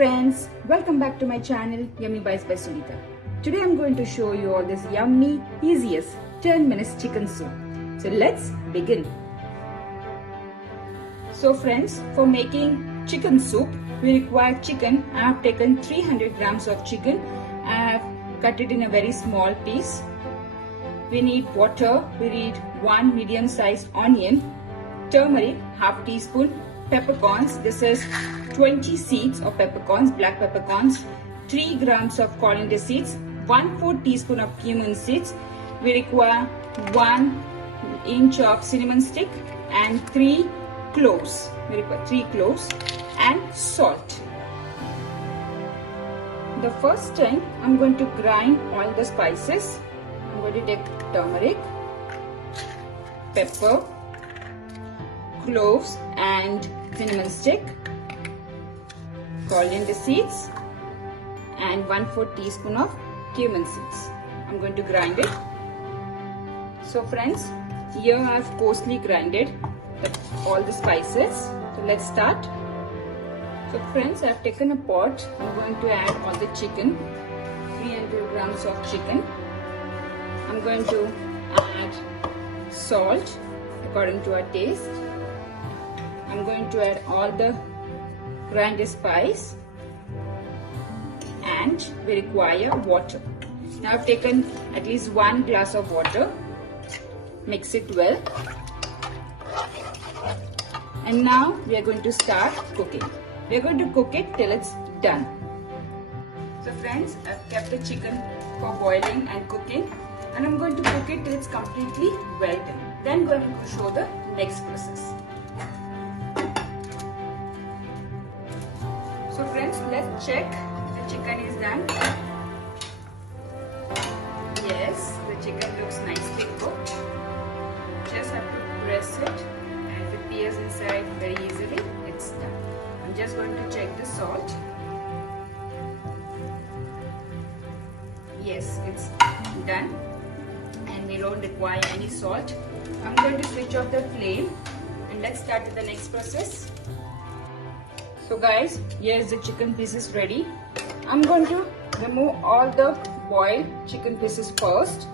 friends, welcome back to my channel Yummy Bites by Sunita. Today I'm going to show you all this yummy, easiest 10 minutes chicken soup. So let's begin. So friends, for making chicken soup, we require chicken. I have taken 300 grams of chicken. I have cut it in a very small piece. We need water. We need 1 medium-sized onion, turmeric, half teaspoon, peppercorns. This is 20 seeds of peppercorns, black peppercorns, 3 grams of coriander seeds, 1/4 teaspoon of cumin seeds. We require 1 inch of cinnamon stick and 3 cloves. We require 3 cloves and salt. The first thing, I'm going to grind all the spices. I'm going to take turmeric, pepper, cloves and cinnamon stick, coriander seeds and 1/4 teaspoon of cumin seeds. I'm going to grind it. So friends, here I have coarsely grinded all the spices. So let's start. So friends, I have taken a pot. I'm going to add all the chicken, 300 grams of chicken. I'm going to add salt according to our taste. I'm going to add all the grinded spice and we require water. Now I've taken at least 1 glass of water. Mix it well. And now we are going to start cooking. We are going to cook it till it's done. So friends, I've kept the chicken for boiling and cooking, and I'm going to cook it till it's completely well done. Then I'm going to show the next process. So friends, let's check the chicken is done. Yes, the chicken looks nicely cooked. Just have to press it and if it peels inside very easily, it's done. I'm just going to check the salt. Yes, it's done and we don't require any salt. I'm going to switch off the flame and let's start with the next process. So guys, here's the chicken pieces ready. I'm going to remove all the boiled chicken pieces first.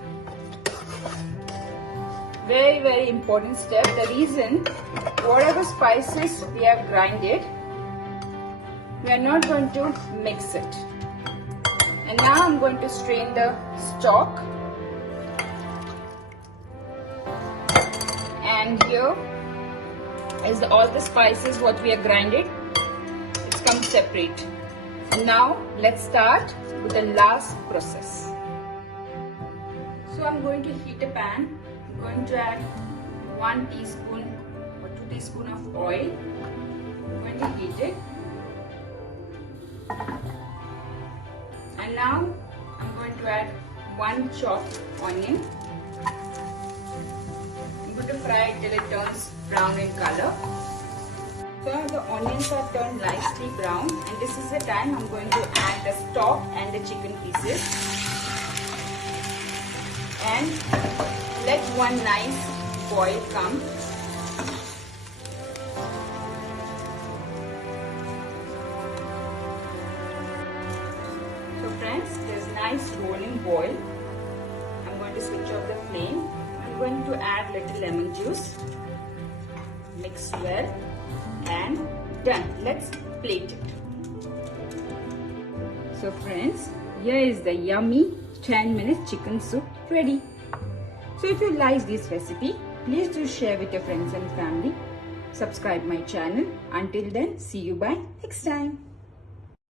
Very important step. The reason, whatever spices we have grinded, we are not going to mix it. And now I'm going to strain the stock. And here is all the spices what we have grinded. It's come separate. Now let's start with the last process. So I'm going to heat a pan. I'm going to add 1 teaspoon or 2 teaspoon of oil. I'm going to heat it. And now I'm going to add 1 chopped onion. I'm going to fry it till it turns brown in color. So the onions are turned nicely brown, and this is the time I'm going to add the stock and the chicken pieces. And let one nice boil come. So friends, there's nice rolling boil. I'm going to switch off the flame. I'm going to add little lemon juice. Mix well and done. Let's plate it. So friends, here is the yummy 10-minute chicken soup ready. So if you like this recipe, please do share with your friends and family. Subscribe my channel. Until then, see you by next time.